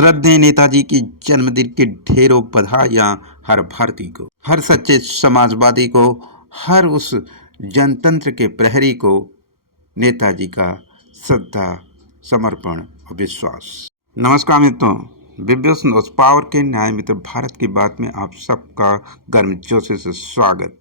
श्रद्धेय नेताजी की जन्मदिन की ढेरों बधाइयाँ हर भारतीय को, हर सच्चे समाजवादी को, हर उस जनतंत्र के प्रहरी को नेताजी का श्रद्धा, समर्पण और विश्वास। नमस्कार मित्रों, विब्रस न्यूज पावर के न्याय मित्र भारत की बात में आप सबका गर्मजोशी से स्वागत।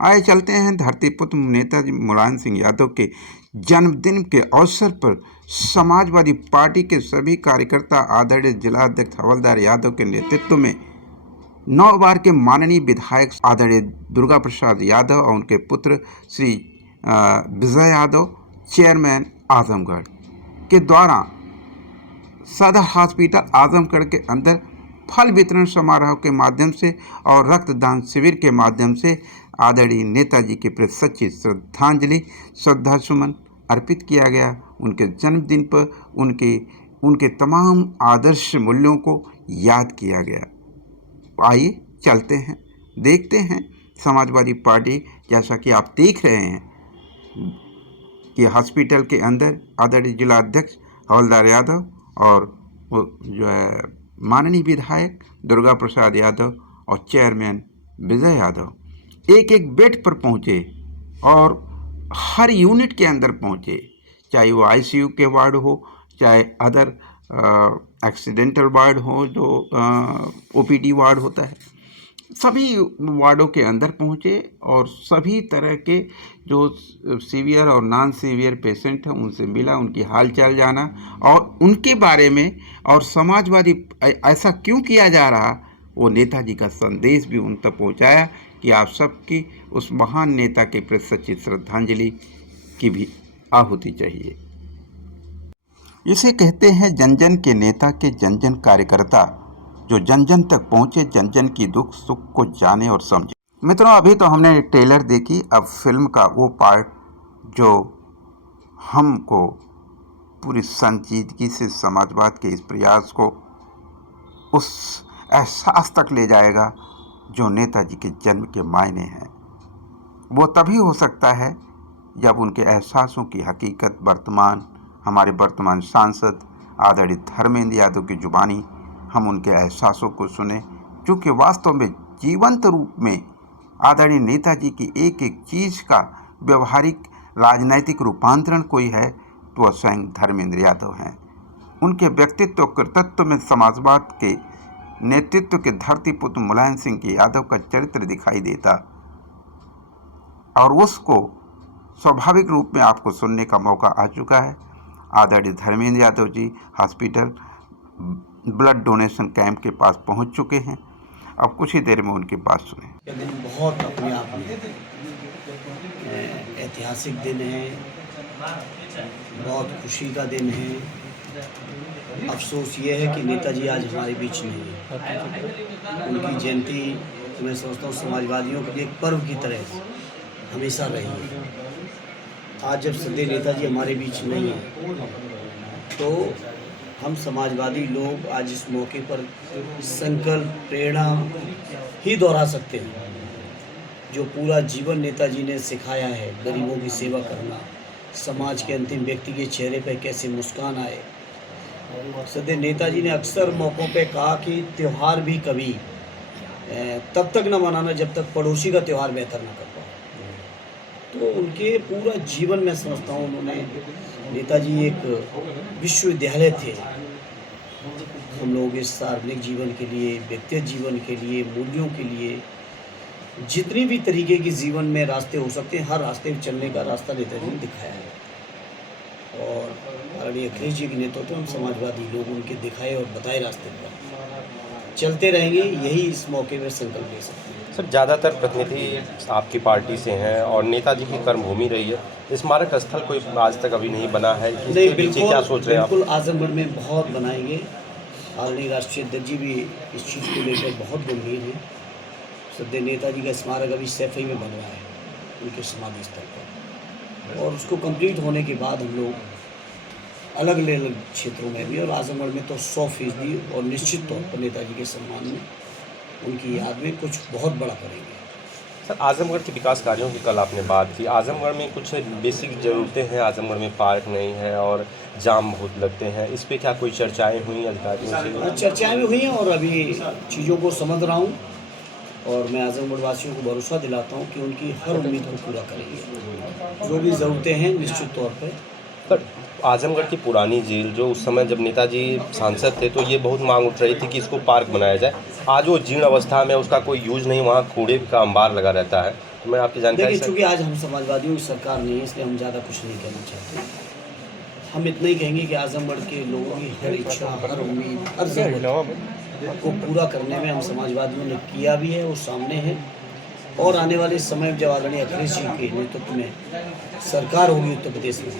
आइए चलते हैं धरती पुत्र नेताजी मुलायम सिंह यादव के जन्मदिन के अवसर पर समाजवादी पार्टी के सभी कार्यकर्ता आदरणीय जिलाध्यक्ष हवलदार यादव के नेतृत्व में 9 बार के माननीय विधायक आदरणीय दुर्गा प्रसाद यादव और उनके पुत्र श्री विजय यादव चेयरमैन आजमगढ़ के द्वारा सदर हॉस्पिटल आजमगढ़ के अंदर फल वितरण समारोह के माध्यम से और रक्तदान शिविर के माध्यम से आदरणीय नेताजी के प्रति सच्ची श्रद्धांजलि श्रद्धा सुमन अर्पित किया गया। उनके जन्मदिन पर उनके तमाम आदर्श मूल्यों को याद किया गया। आइए चलते हैं, देखते हैं समाजवादी पार्टी, जैसा कि आप देख रहे हैं कि हॉस्पिटल के अंदर आदरणीय जिलाध्यक्ष हवलदार यादव और जो है माननीय विधायक दुर्गा प्रसाद यादव और चेयरमैन विजय यादव एक एक बेड पर पहुँचे और हर यूनिट के अंदर पहुँचे, चाहे वो आईसीयू के वार्ड हो, चाहे अदर एक्सीडेंटल वार्ड हो, जो ओपीडी वार्ड होता है, सभी वार्डों के अंदर पहुँचे और सभी तरह के जो सीवियर और नॉन सीवियर पेशेंट हैं उनसे मिला, उनकी हालचाल जाना और उनके बारे में और समाजवादी ऐसा क्यों किया जा रहा, वो नेताजी का संदेश भी उन तक पहुँचाया कि आप सबकी उस महान नेता के प्रति सच्ची श्रद्धांजलि की भी आहुति चाहिए। इसे कहते हैं जन जन के नेता के जन जन कार्यकर्ता, जो जन जन तक पहुँचे, जन जन की दुख सुख को जाने और समझे। मित्रों, अभी तो हमने ट्रेलर देखी, अब फिल्म का वो पार्ट जो हमको पूरी संजीदगी से समाजवाद के इस प्रयास को उस एहसास तक ले जाएगा जो नेताजी के जन्म के मायने हैं। वो तभी हो सकता है जब उनके एहसासों की हकीकत हमारे वर्तमान सांसद आदरणीय धर्मेंद्र यादव की जुबानी हम उनके एहसासों को सुने, क्योंकि वास्तव में जीवंत रूप में आदरणीय नेताजी की एक एक चीज़ का व्यवहारिक राजनैतिक रूपांतरण कोई है तो वह स्वयं धर्मेंद्र यादव हैं। उनके व्यक्तित्व कृतित्व में समाजवाद के नेतृत्व के धरती पुत्र मुलायम सिंह यादव का चरित्र दिखाई देता और उसको स्वाभाविक रूप में आपको सुनने का मौका आ चुका है। आदरणीय Dharmendra Yadav ji hospital blood donation camp के पास पहुंच चुके हैं। अब कुछ ही देर में उनकी बात सुने। यह दिन बहुत अपने आप में ऐतिहासिक दिन है, बहुत खुशी का दिन है। अफसोस ये है कि नेताजी आज हमारे बीच नहीं है। उनकी जयंती तो मैं समझता हूँ समाजवादियों के लिए एक पर्व की तरह हमेशा रही है। आज जब श्रद्धेय नेताजी हमारे बीच नहीं है तो हम समाजवादी लोग आज इस मौके पर संकल्प प्रेरणा ही दोहरा सकते हैं। जो पूरा जीवन नेताजी ने सिखाया है, गरीबों की सेवा करना, समाज के अंतिम व्यक्ति के चेहरे पर कैसे मुस्कान आए। श्रद्धेय नेताजी ने अक्सर मौक़ों पे कहा कि त्यौहार भी कभी तब तक न मनाना जब तक पड़ोसी का त्यौहार बेहतर न कर पाए। तो उनके पूरा जीवन में समझता हूँ उन्होंने, नेताजी एक विश्वविद्यालय थे हम लोग इस सार्वजनिक जीवन के लिए, व्यक्तिगत जीवन के लिए, मूल्यों के लिए, जितनी भी तरीके के जीवन में रास्ते हो सकते हैं हर रास्ते पर चलने का रास्ता नेताजी ने दिखाया है। और आदरणीय अखिलेश जी के नेतृत्व में समाजवादी लोग उनके दिखाए और बताए रास्ते पर चलते रहेंगे, यही इस मौके में संकल्प ले सकते हैं। सर, ज़्यादातर प्रतिनिधि आपकी पार्टी से हैं और नेताजी की कर्मभूमि रही है। स्मारक स्थल कोई आज तक अभी नहीं बना है, नहीं बिल्कुल, क्या सोच रहे हैं आप? बिल्कुल आजमगढ़ में बहुत बनाएंगे। आदरणीय राष्ट्रीय अध्यक्ष जी भी इस चीज़ को लेकर बहुत गंभीर हैं। श्रद्धेय नेताजी का स्मारक अभी सैफई में बन रहा है उनके समाधि स्थल पर, और उसको कंप्लीट होने के बाद हम लोग अलग अलग क्षेत्रों में भी और आजमगढ़ में तो 100% और निश्चित तौर पर नेताजी के सम्मान में उनकी याद में कुछ बहुत बड़ा करेंगे। सर, आजमगढ़ के विकास कार्यों की कल आपने बात की। आजमगढ़ में कुछ बेसिक ज़रूरतें हैं, आजमगढ़ में पार्क नहीं है और जाम बहुत लगते हैं। इस पे क्या कोई चर्चाएँ हुई अधिकारियों से? चर्चाएं भी हुई हैं और अभी चीज़ों को समझ रहा हूँ और मैं आजमगढ़ वासियों को भरोसा दिलाता हूँ कि उनकी हर उम्मीद को पूरा करेंगे। जो भी ज़रूरतें हैं निश्चित तौर पे। पर आजमगढ़ की पुरानी जेल, जो उस समय जब नेताजी सांसद थे तो ये बहुत मांग उठ रही थी कि इसको पार्क बनाया जाए। आज वो जीर्ण अवस्था में, उसका कोई यूज़ नहीं, वहाँ कूड़े का अंबार लगा रहता है। तो मैं आपकी जानकारी देखिए, से चूँकि आज हम समाजवादियों की सरकार नहीं है, इसलिए हम ज़्यादा कुछ नहीं कहना चाहते। हम इतना ही कहेंगे कि आजमगढ़ के लोगों की हर इच्छा, हर उम्मीद, हर ज़रूरत को पूरा करने में हम समाजवादियों ने किया भी है और सामने है। और आने वाले समय में जब आदरणीय अखिलेश जी के नेतृत्व में सरकार होगी उत्तर प्रदेश में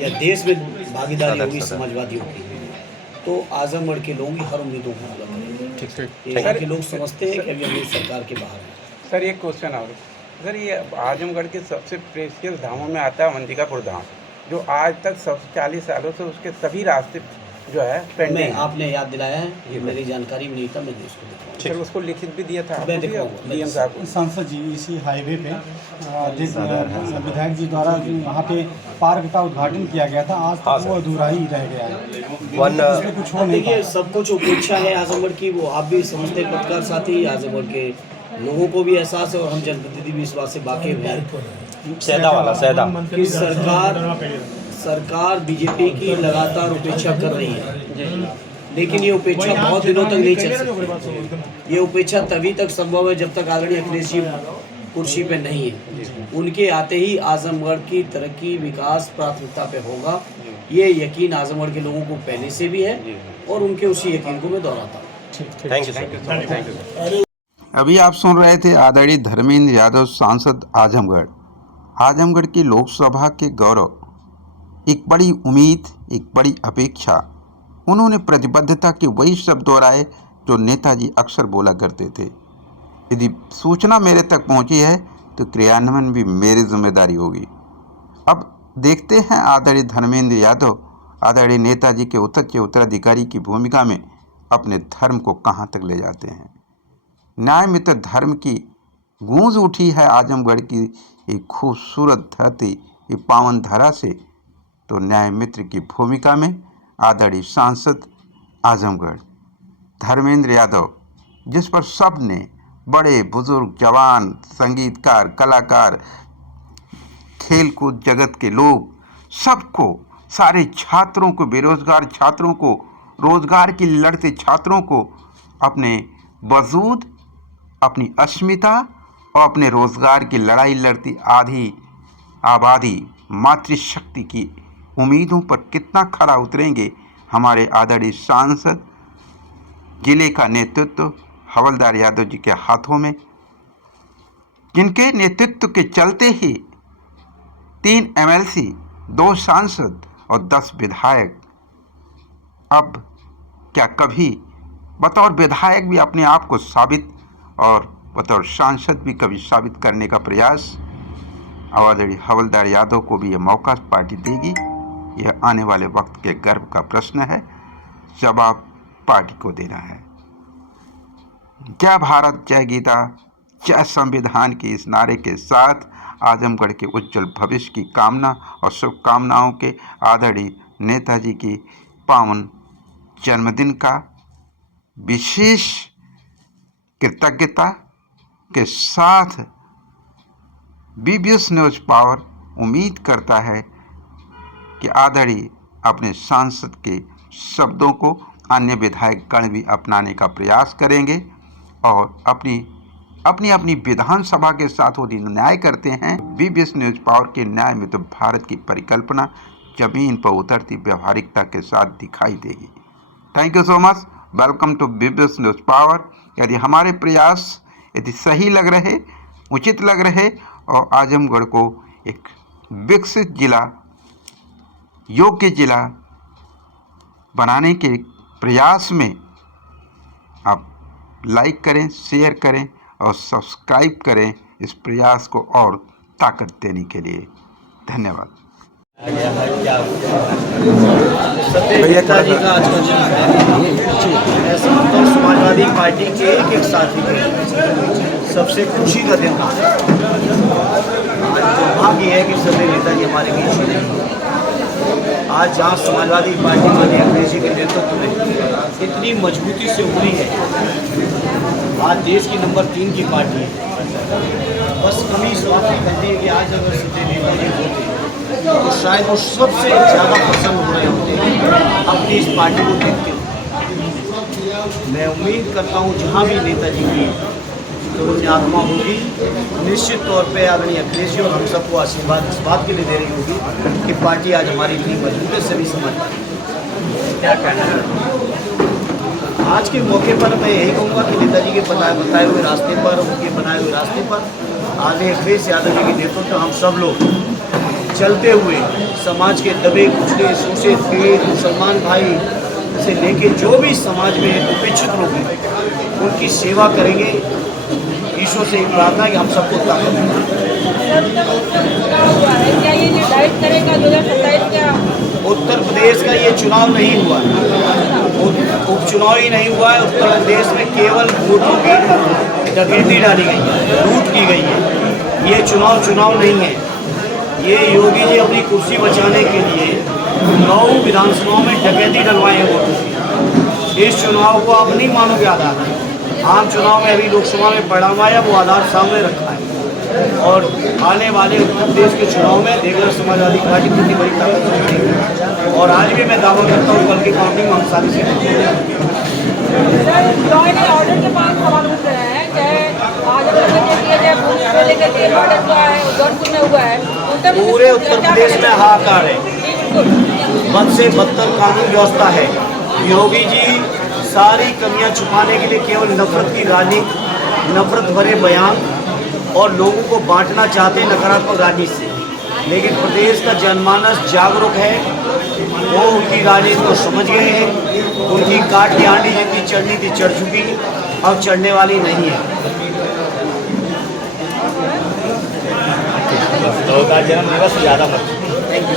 या देश में भागीदारी होगी समाजवादियों की, तो आजमगढ़ के लोगों की हर उम्मीदों को पूरा करेंगे। यहाँ के लोग समझते हैं कि अभी हम लोग सरकार के बाहर हैं। सर, एक क्वेश्चन और सर, ये आजमगढ़ के सबसे प्रेशियस धामों में आता है वंदिकापुर धाम, जो आज तक 40 सालों से उसके सभी रास्ते जो है पेंडिंग। आपने याद दिलाया है, ये मेरी जानकारी में नहीं था, मैंने उसको देखा। सर, उसको लिखित भी दिया था मैं दिखाऊंगा डीएम साहब को। सांसद जी इसी हाईवे पे विधायक जी द्वारा वहाँ पे पार्क का उद्घाटन किया गया था, आज तक वो अधूरा ही रह गया है। इसमें कुछ हो नहीं देखिए, सब कुछ उपेक्षा है आजमगढ़ की, वो आप भी समझते हैं पत्रकार साथी, आजमगढ़ के लोगों को भी एहसास है और हम जनप्रतिनिधि भी इस बात से वाकिफ हैं कि सरकार बीजेपी की लगातार उपेक्षा कर रही है। लेकिन ये उपेक्षा बहुत दिनों तक नहीं चल सकती। ये उपेक्षा तभी तक संभव है जब तक आदरणीय अखिलेश जी कुर्सी पे नहीं है। उनके आते ही आजमगढ़ की तरक्की, विकास प्राथमिकता पे होगा। ये यकीन आजमगढ़ के लोगों को पहले से भी है और उनके उसी यकीन को मैं दोहराता हूँ। Thank you sir. अभी आप सुन रहे थे आदरणीय धर्मेंद्र यादव, सांसद आजमगढ़। आजमगढ़ की लोकसभा के गौरव, एक बड़ी उम्मीद, एक बड़ी अपेक्षा। उन्होंने प्रतिबद्धता के वही शब्द दोहराए जो नेताजी अक्सर बोला करते थे। यदि सूचना मेरे तक पहुंची है तो क्रियान्वयन भी मेरी जिम्मेदारी होगी। अब देखते हैं आदरणीय धर्मेंद्र यादव आदरणीय नेताजी के उत्तराधिकारी की भूमिका में अपने धर्म को कहां तक ले जाते हैं। न्याय मित्र धर्म की गूंज उठी है आजमगढ़ की एक खूबसूरत धरती, ये पावन धरा से। तो न्याय मित्र की भूमिका में आदरणीय सांसद आजमगढ़ धर्मेंद्र यादव, जिस पर सब ने, बड़े बुजुर्ग, जवान, संगीतकार, कलाकार, खेलकूद जगत के लोग, सबको, सारे छात्रों को, बेरोजगार छात्रों को, रोजगार के लिए लड़ते छात्रों को अपने वजूद, अपनी अस्मिता और अपने रोजगार की लड़ाई लड़ती आधी आबादी मातृशक्ति की उम्मीदों पर कितना खरा उतरेंगे हमारे आदरणीय सांसद। जिले का नेतृत्व हवलदार यादव जी के हाथों में, जिनके नेतृत्व के चलते ही 3 MLC, 2 सांसद और 10 विधायक। अब क्या कभी बतौर विधायक भी अपने आप को साबित और बतौर सांसद भी कभी साबित करने का प्रयास आदरणीय हवलदार यादव को भी यह मौका पार्टी देगी? यह आने वाले वक्त के गर्व का प्रश्न है। जवाब पार्टी को देना है। जय भारत, जय गीता, जय संविधान के इस नारे के साथ आजमगढ़ के उज्जवल भविष्य की कामना और शुभकामनाओं के आदरणीय नेताजी की पावन जन्मदिन का विशेष कृतज्ञता के साथ BBS न्यूज़ पावर उम्मीद करता है कि आदरणीय अपने सांसद के शब्दों को अन्य विधायक गण भी अपनाने का प्रयास करेंगे और अपनी विधानसभा के साथ वो न्याय करते हैं। BBS न्यूज़ पावर के न्याय में तो भारत की परिकल्पना जमीन पर उतरती व्यवहारिकता के साथ दिखाई देगी। Thank you so much. Welcome to BBS news power. यदि हमारे प्रयास यदि सही लग रहे, उचित लग रहे और आजमगढ़ को एक विकसित जिला, योग्य जिला बनाने के प्रयास में आप लाइक करें, शेयर करें और सब्सक्राइब करें इस प्रयास को और ताकत देने के लिए। धन्यवाद। नेताजी का आज का जन्म है। समाजवादी पार्टी के एक एक साथी के सबसे खुशी का दिन था। आज दुर्भाग्य है कि सभी नेताजी हमारे बीच नहीं। आज जहाँ समाजवादी पार्टी माननीय अखिलेश जी के नेतृत्व में इतनी मजबूती से उभरी है, आज देश की नंबर 3 की पार्टी है। बस कमी इस बात की करती है कि आज अगर सीधे नेताजी होते तो शायद वो सबसे ज़्यादा पसंद हो रहे होते अपनी इस पार्टी को देखते हुए। मैं उम्मीद करता हूँ जहाँ भी नेताजी की तो उनकी आत्मा होगी, निश्चित तौर पे आदरणीय अखिलेश जी और हम सबको आशीर्वाद इस बात के लिए दे रही होगी कि पार्टी आज हमारी इतनी मजबूत है। सभी समाज क्या कहना है आज के मौके पर मैं यही कहूँगा कि नेताजी के बताए हुए रास्ते पर, उनके बनाए हुए रास्ते पर आदरणीय अखिलेश यादव जी के नेतृत्व हम सब लोग चलते हुए समाज के दबे कुचले शोषित पीड़ित मुसलमान भाई से लेके जो भी समाज में उपेक्षित लोग हैं उनकी सेवा करेंगे। ईश्वर से प्रार्थना है कि हम सबको ताकत दें। उत्तर प्रदेश का ये चुनाव नहीं हुआ, उपचुनाव ही नहीं हुआ है। उत्तर प्रदेश में केवल वोटों की डकैती डाली गई है, लूट की गई है। ये चुनाव नहीं है। ये योगी जी अपनी कुर्सी बचाने के लिए 9 विधानसभाओं में डकैती डलवाए हैं वोटों की। इस चुनाव को आप नहीं मानोगे आधार, आम चुनाव में अभी लोकसभा में परिणाम आया, वो आधार सामने रखा है। और आने वाले उत्तर प्रदेश के चुनाव में देखना समाजवादी पार्टी कितनी बड़ी ताकत रखेगी। और आज भी मैं दावा करता हूँ कल की काउंटिंग में हम सारी सीटें ऑर्डर के पास सवाल उठ रहे हैं, चाहे आज लेकर के ऑर्डर हुआ है, उधरपुर में हुआ है, पूरे उत्तर प्रदेश में हाहाकार है। बद से बदतर कानून व्यवस्था है। योगी जी सारी कमियां छुपाने के लिए केवल नफरत की राजनीति, नफरत भरे बयान और लोगों को बांटना चाहते हैं नकारात्मक राजनीति से। लेकिन प्रदेश का जनमानस जागरूक है, वो उनकी राजनीति को समझ गए हैं। उनकी काट की आंधी जितनी चढ़नी थी चढ़ चुकी, अब चढ़ने वाली नहीं है। जन्मदिवस ज़्यादा मत। Thank you.